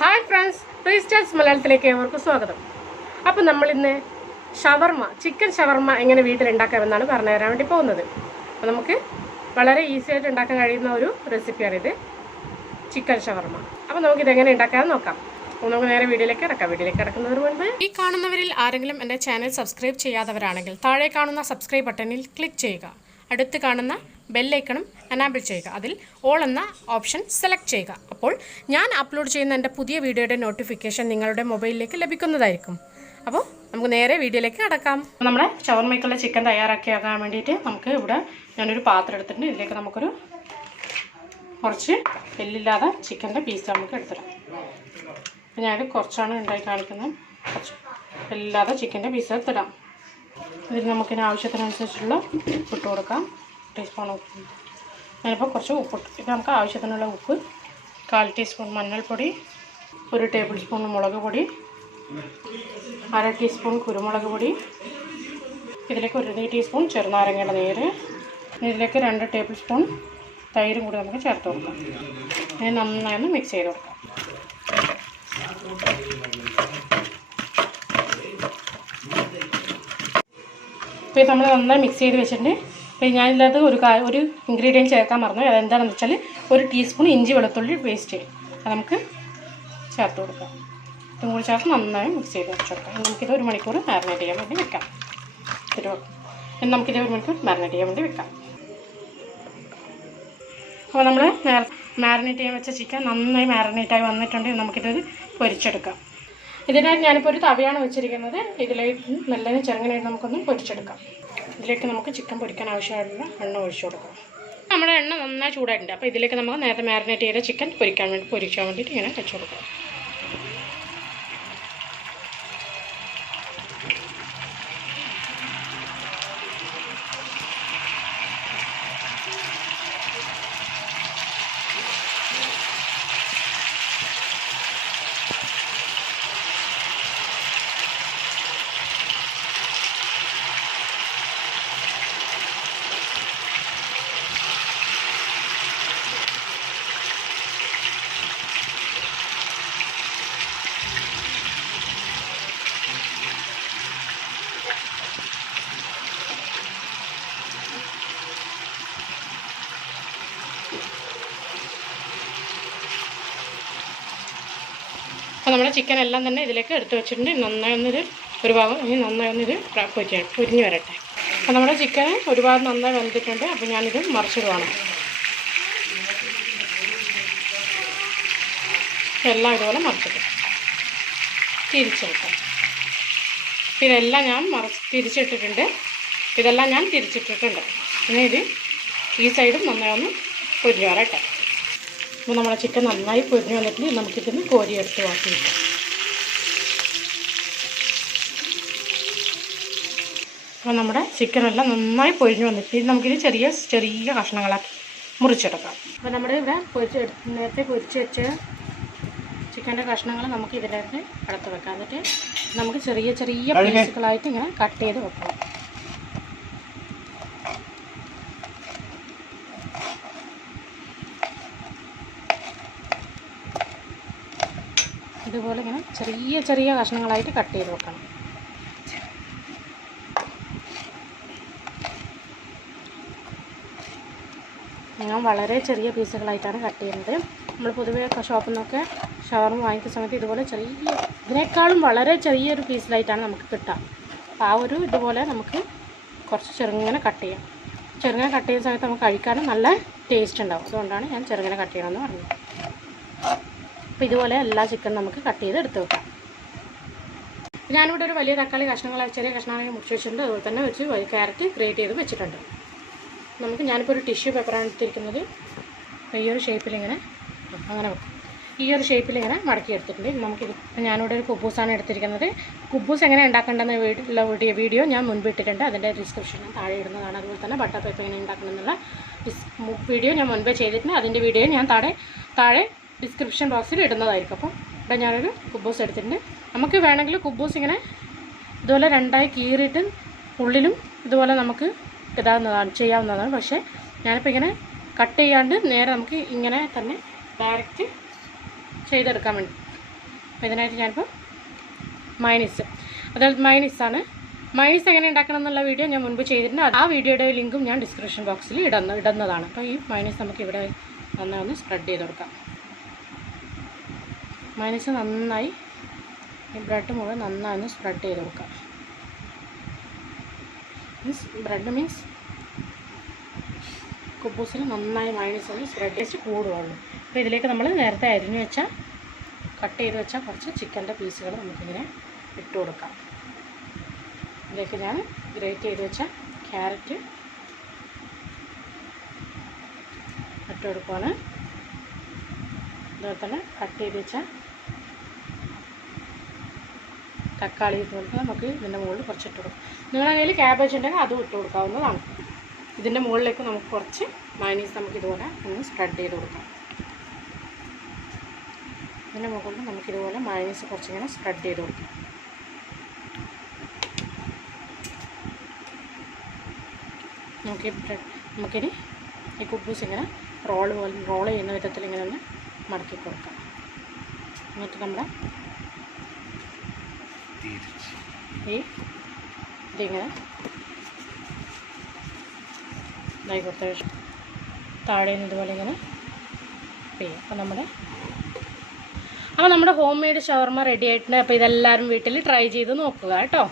Hi friends, tasters മലയാളത്തിലേക്ക് ഏവർക്കും സ്വാഗതം. അപ്പോൾ നമ്മളിന്ന് ചിക്കൻ ഷവർമ എങ്ങനെ വീട്ടിലുണ്ടാക്കാമെന്നാണ് പറഞ്ഞു തരാൻ വേണ്ടി പോകുന്നത്. അപ്പോൾ നമുക്ക് വളരെ ഈസി ആയിട്ട് ഉണ്ടാക്കാൻ കഴിയുന്ന ഒരു റെസിപ്പിയാണിത്, ചിക്കൻ ഷവർമ. അപ്പോൾ നമുക്കിതെങ്ങനെ ഉണ്ടാക്കാമെന്ന് നോക്കാം. അപ്പോൾ നമുക്ക് നേരെ വീഡിയോയിലേക്ക് കിടക്കുന്നതിന് മുൻപ് ഈ കാണുന്നവരിൽ ആരെങ്കിലും എൻ്റെ ചാനൽ സബ്സ്ക്രൈബ് ചെയ്യാത്തവരാണെങ്കിൽ താഴെ കാണുന്ന സബ്സ്ക്രൈബ് ബട്ടണിൽ ക്ലിക്ക് ചെയ്യുക. അടുത്ത് കാണുന്ന ബെല്ലൈക്കണും എനാബിൾ ചെയ്യുക. അതിൽ ഓൾ എന്ന ഓപ്ഷൻ സെലക്ട് ചെയ്യുക. അപ്പോൾ ഞാൻ അപ്ലോഡ് ചെയ്യുന്ന എൻ്റെ പുതിയ വീഡിയോയുടെ നോട്ടിഫിക്കേഷൻ നിങ്ങളുടെ മൊബൈലിലേക്ക് ലഭിക്കുന്നതായിരിക്കും. അപ്പോൾ നമുക്ക് നേരെ വീഡിയോയിലേക്ക് കടക്കാം. നമ്മുടെ ഷവർമയ്ക്കുള്ള ചിക്കൻ തയ്യാറാക്കിയാക്കാൻ വേണ്ടിയിട്ട് നമുക്ക് ഇവിടെ ഞാനൊരു പാത്രം എടുത്തിട്ടുണ്ട്. ഇതിലേക്ക് നമുക്കൊരു കുറച്ച് എല്ലില്ലാതെ ചിക്കൻ്റെ പീസ് നമുക്ക് എടുത്തിടാം. അപ്പോൾ ഞാൻ കുറച്ചാണ് ഉണ്ടാക്കി കാണിക്കുന്നത്. കുറച്ച് എല്ലില്ലാതെ ചിക്കൻ്റെ പീസ് എടുത്തിടാം. ഇതിൽ നമുക്കിന് ആവശ്യത്തിനനുസരിച്ചുള്ള ഉപ്പിട്ട് കൊടുക്കാം. ടീസ്പൂൺ ഉപ്പ്. ഞാനിപ്പോൾ കുറച്ച് ഉപ്പിട്ട്. ഇത് നമുക്ക് ആവശ്യത്തിനുള്ള ഉപ്പ്, 1/4 ടീസ്പൂൺ മഞ്ഞൾപ്പൊടി, 1 ടേബിൾ സ്പൂൺ മുളക് പൊടി, 1/2 ടീസ്പൂൺ കുരുമുളക് പൊടി, ഇതിലേക്ക് 1 ടീസ്പൂൺ ചെറുനാരങ്ങയുടെ നീര്, ഇതിലേക്ക് 2 ടേബിൾ സ്പൂൺ തൈരും കൂടി നമുക്ക് ചേർത്ത് കൊടുക്കാം. ഇനി നന്നായി ഒന്ന് മിക്സ് ചെയ്ത് കൊടുക്കാം. ഇപ്പോൾ ഇത് നമ്മൾ നന്നായി മിക്സ് ചെയ്ത് വെച്ചിട്ടുണ്ട്. അപ്പോൾ ഞാനില്ലാത്ത ഒരു ഇൻഗ്രീഡിയൻറ്റ് ചേർക്കാൻ മറന്നു. അതെന്താണെന്ന് വെച്ചാൽ 1 ടീസ്പൂൺ ഇഞ്ചി വെളുത്തുള്ളി പേസ്റ്റ് അത് നമുക്ക് ചേർത്ത് കൊടുക്കാം. ഇതും കൂടി ചേർത്ത് നന്നായി മിക്സ് ചെയ്ത് വെച്ച് കൊടുക്കാം. നമുക്കിത് 1 മണിക്കൂർ മാരിനേറ്റ് ചെയ്യാൻ വേണ്ടി വെക്കാം. നമുക്കിത് 1 മണിക്കൂർ മാരിനേറ്റ് ചെയ്യാൻ വേണ്ടി വെക്കാം. അപ്പോൾ നമ്മൾ മാരിനേറ്റ് ചെയ്യാൻ വെച്ച ചിക്കൻ നന്നായി മാരിനേറ്റായി വന്നിട്ടുണ്ട്. നമുക്കിത് പൊരിച്ചെടുക്കാം. ഇതിനായിട്ട് ഞാനിപ്പോൾ ഒരു തവയാണ് വെച്ചിരിക്കുന്നത്. ഇതിലേക്ക് നല്ലതിന് ചെറുങ്ങനായിട്ട് നമുക്കൊന്ന് പൊരിച്ചെടുക്കാം. ഇതിലേക്ക് നമുക്ക് ചിക്കൻ പൊരിക്കാൻ ആവശ്യമായിട്ടുള്ള എണ്ണ ഒഴിച്ചു കൊടുക്കാം. നമ്മുടെ എണ്ണ നന്നായി ചൂടായിട്ടുണ്ട്. അപ്പോൾ ഇതിലേക്ക് നമുക്ക് നേരത്തെ മാരിനേറ്റ് ചെയ്ത ചിക്കൻ പൊരിക്കാൻ വേണ്ടിയിട്ട് ഇങ്ങനെ വെച്ച് കൊടുക്കാം. അപ്പോൾ നമ്മുടെ ചിക്കൻ എല്ലാം തന്നെ ഇതിലേക്ക് എടുത്ത് വെച്ചിട്ടുണ്ട്. നന്നായി ഒന്നിത് ഒരു ഭാഗം ഇനി നന്നായി ഒന്നിത് പൊരിഞ്ഞ് വരട്ടെ. അപ്പോൾ നമ്മുടെ ചിക്കൻ ഒരു ഭാഗം നന്നായി വന്നിട്ടുണ്ട്. അപ്പോൾ ഞാനിത് മറിച്ചിടുവാണ്. എല്ലാം ഇതുപോലെ മറിച്ചിട്ട് തിരിച്ചിട്ടാം. ഇതെല്ലാം ഞാൻ തിരിച്ചിട്ടിട്ടുണ്ട്. ഇനി ഇത് ഈ സൈഡും നന്നായി ഒന്ന് പൊരിഞ്ഞ് വരട്ടെ. അപ്പോൾ നമ്മുടെ ചിക്കൻ നന്നായി പൊരിഞ്ഞ് വന്നിട്ട് നമുക്കിതിന് കോരിയെടുത്ത് മാറ്റി വയ്ക്കാം. അപ്പോൾ നമ്മുടെ ചിക്കനെല്ലാം നന്നായി പൊരിഞ്ഞ് വന്നിട്ട് നമുക്കിത് ചെറിയ ചെറിയ കഷ്ണങ്ങളാക്കി മുറിച്ചെടുക്കാം. അപ്പോൾ നമ്മുടെ ഇവിടെ നേരത്തെ പൊരിച്ച് വെച്ച ചിക്കൻ്റെ കഷ്ണങ്ങൾ നമുക്ക് ഇതിലേക്ക് അടുത്ത് വെക്കാം. എന്നിട്ട് നമുക്ക് ചെറിയ ചെറിയ പീസുകളായിട്ട് ഇങ്ങനെ കട്ട് ചെയ്ത് വെക്കാം. ഇതുപോലെ ഇങ്ങനെ ചെറിയ ചെറിയ കഷ്ണങ്ങളായിട്ട് കട്ട് ചെയ്ത് വെക്കണം. ഞാൻ വളരെ ചെറിയ പീസുകളായിട്ടാണ് കട്ട് ചെയ്യുന്നത്. നമ്മൾ പൊതുവേ ഷോപ്പിൽ നിന്നൊക്കെ ഷവർമ വാങ്ങിക്കുന്ന സമയത്ത് ഇതുപോലെ ഇതിനേക്കാളും വളരെ ചെറിയൊരു പീസിലായിട്ടാണ് നമുക്ക് കിട്ടുക. അപ്പോൾ ആ ഒരു ഇതുപോലെ നമുക്ക് കുറച്ച് ചെറുങ്ങനെ കട്ട് ചെയ്യാം. ചെറുങ്ങനെ കട്ട് ചെയ്യുന്ന സമയത്ത് നമുക്ക് കഴിക്കാനും നല്ല ടേസ്റ്റ് ഉണ്ടാവും. അതുകൊണ്ടാണ് ഞാൻ ചെറുങ്ങനെ കട്ട് ചെയ്യണമെന്ന് പറഞ്ഞത്. അപ്പോൾ ഇതുപോലെ എല്ലാ ചിക്കനും നമുക്ക് കട്ട് ചെയ്ത് എടുത്ത് വെക്കാം. ഞാനിവിടെ ഒരു വലിയ തക്കാളി ചെറിയ കഷ്ണങ്ങളായി മുറിച്ച് വെച്ചിട്ടുണ്ട്. അതുപോലെ തന്നെ ഒരു ക്യാരറ്റ് ഗ്രേറ്റ് ചെയ്ത് വെച്ചിട്ടുണ്ട്. ഞാനിപ്പോൾ ഒരു ടിഷ്യൂ പേപ്പറാണ് എടുത്തിരിക്കുന്നത്. ഈ ഒരു ഷേപ്പിലിങ്ങനെ അങ്ങനെ വെക്കും. ഈ ഒരു ഷേപ്പിലിങ്ങനെ മടക്കി എടുത്തിട്ടുണ്ട്. നമുക്കിത് ഞാനിവിടെ ഒരു കുബൂസാണ് എടുത്തിരിക്കുന്നത്. കുബൂസ് എങ്ങനെ ഉണ്ടാക്കേണ്ടെന്ന വീഡിയോ ഞാൻ മുൻപ് ഇട്ടിട്ടുണ്ട്. അതിൻ്റെ ഡിസ്ക്രിപ്ഷൻ ഞാൻ താഴെ ഇടുന്നതാണ്. അതുപോലെ തന്നെ ബട്ടർ പേപ്പർ എങ്ങനെ ഉണ്ടാക്കണമെന്നുള്ള വീഡിയോ ഞാൻ മുൻപേ ചെയ്തിട്ടുണ്ട്. അതിൻ്റെ വീഡിയോ ഞാൻ താഴെ ഡിസ്ക്രിപ്ഷൻ ബോക്സിൽ ഇടുന്നതായിരിക്കും. അപ്പോൾ ഇവിടെ ഞാനൊരു കുബൂസ് എടുത്തിട്ടുണ്ട്. നമുക്ക് വേണമെങ്കിൽ കുബൂസ് ഇങ്ങനെ ഇതുപോലെ രണ്ടായി കീറിയിട്ട് ഉള്ളിലും ഇതുപോലെ നമുക്ക് ചെയ്യാവുന്നതാണ്. പക്ഷേ ഞാനിപ്പോൾ ഇങ്ങനെ കട്ട് ചെയ്യാണ്ട് നേരെ നമുക്ക് ഇങ്ങനെ തന്നെ ഡയറക്റ്റ് ചെയ്തെടുക്കാൻ വേണ്ടി അപ്പോൾ ഇതിനായിട്ട് ഞാനിപ്പോൾ മയണീസ്, അതായത് മയണീസാണ്. മയണീസ് എങ്ങനെ ഉണ്ടാക്കണം എന്നുള്ള വീഡിയോ ഞാൻ മുൻപ് ചെയ്തിട്ടുണ്ട്. ആ വീഡിയോയുടെ ലിങ്കും ഞാൻ ഡിസ്ക്രിപ്ഷൻ ബോക്സിൽ ഇടുന്നതാണ്. അപ്പോൾ ഈ മയണീസ് നമുക്ക് ഇവിടെ നന്നായി ഒന്ന് സ്പ്രെഡ് ചെയ്ത് കൊടുക്കാം. മയണീസ് നന്നായി ഈ ബ്രെഡ് മുഴുവൻ നന്നായി ഒന്ന് സ്പ്രെഡ് ചെയ്ത് കൊടുക്കാം. ബ്രെഡ് മീൻസ് കുബൂസിന് നന്നായി മയണീസ് ഒന്ന് സ്പ്രെഡ് ചെയ്ത് കൂടുകയുള്ളൂ. അപ്പോൾ ഇതിലേക്ക് നമ്മൾ നേരത്തെ അരിഞ്ഞ് വെച്ച കട്ട് ചെയ്ത് വെച്ച കുറച്ച് ചിക്കൻ്റെ പീസുകൾ നമുക്കിങ്ങനെ ഇട്ട് കൊടുക്കാം. ഇതിലേക്ക് ഞാൻ ഗ്രേറ്റ് ചെയ്ത് വെച്ച ക്യാരറ്റ് ഇട്ട് കൊടുക്കുകയാണ്. അതുപോലെ തന്നെ കട്ട് ചെയ്ത് വെച്ച തക്കാളി ഇട്ട് കൊടുക്കുക. നമുക്ക് ഇതിൻ്റെ മുകളിൽ കുറച്ച് ഇട്ട് കൊടുക്കാം. നിങ്ങളുടെ കയ്യിൽ ക്യാബേജ് ഉണ്ടെങ്കിൽ അതും ഇട്ട് കൊടുക്കാവുന്നതാണ്. ഇതിൻ്റെ മുകളിലേക്ക് നമുക്ക് കുറച്ച് മയണീസ് നമുക്കിതുപോലെ ഒന്ന് സ്പ്രെഡ് ചെയ്ത് കൊടുക്കാം. ഇതിൻ്റെ മുകളിൽ നമുക്കിതുപോലെ മയണീസ് കുറച്ചിങ്ങനെ സ്പ്രെഡ് ചെയ്ത് കൊടുക്കാം. നമുക്കിനി ഈ കുബൂസ് ഇങ്ങനെ റോൾ ചെയ്യുന്ന വിധത്തിൽ ഇങ്ങനെ ഒന്ന് മടക്കി കൊടുക്കാം. എന്നിട്ട് നമ്മുടെ ഇതിങ്ങനെ ഇതായി കൊടുത്ത ശേഷം താഴെ നിന്ന് ഇതുപോലെ ഇങ്ങനെ ചെയ്യാം. അപ്പോൾ നമ്മുടെ ഹോം മെയ്ഡ് ഷവർമ റെഡി ആയിട്ടുണ്ട്. അപ്പോൾ ഇതെല്ലാവരും വീട്ടിൽ ട്രൈ ചെയ്ത് നോക്കുക കേട്ടോ.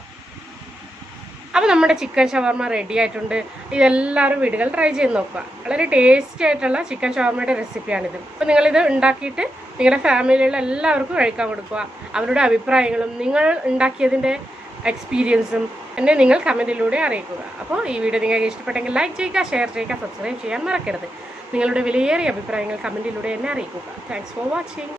അപ്പോൾ നമ്മുടെ ചിക്കൻ ഷവർമ റെഡി ആയിട്ടുണ്ട്. ഇതെല്ലാവരും വീടുകളിൽ ട്രൈ ചെയ്ത് നോക്കുക. വളരെ ടേസ്റ്റി ആയിട്ടുള്ള ചിക്കൻ ഷവർമയുടെ റെസിപ്പിയാണിത്. അപ്പോൾ നിങ്ങളിത് ഉണ്ടാക്കിയിട്ട് നിങ്ങളുടെ ഫാമിലിയിലുള്ള എല്ലാവർക്കും കഴിക്കാൻ കൊടുക്കുക. അവരുടെ അഭിപ്രായങ്ങളും നിങ്ങൾ ഉണ്ടാക്കിയതിൻ്റെ എക്സ്പീരിയൻസും എന്നെ നിങ്ങൾ കമൻറ്റിലൂടെ അറിയിക്കുക. അപ്പോൾ ഈ വീഡിയോ നിങ്ങൾക്ക് ഇഷ്ടപ്പെട്ടെങ്കിൽ ലൈക്ക് ചെയ്യുക, ഷെയർ ചെയ്യുക, സബ്സ്ക്രൈബ് ചെയ്യാൻ മറക്കരുത്. നിങ്ങളുടെ വിലയേറിയ അഭിപ്രായങ്ങൾ കമൻറ്റിലൂടെ എന്നെ അറിയിക്കുക. Thanks for watching.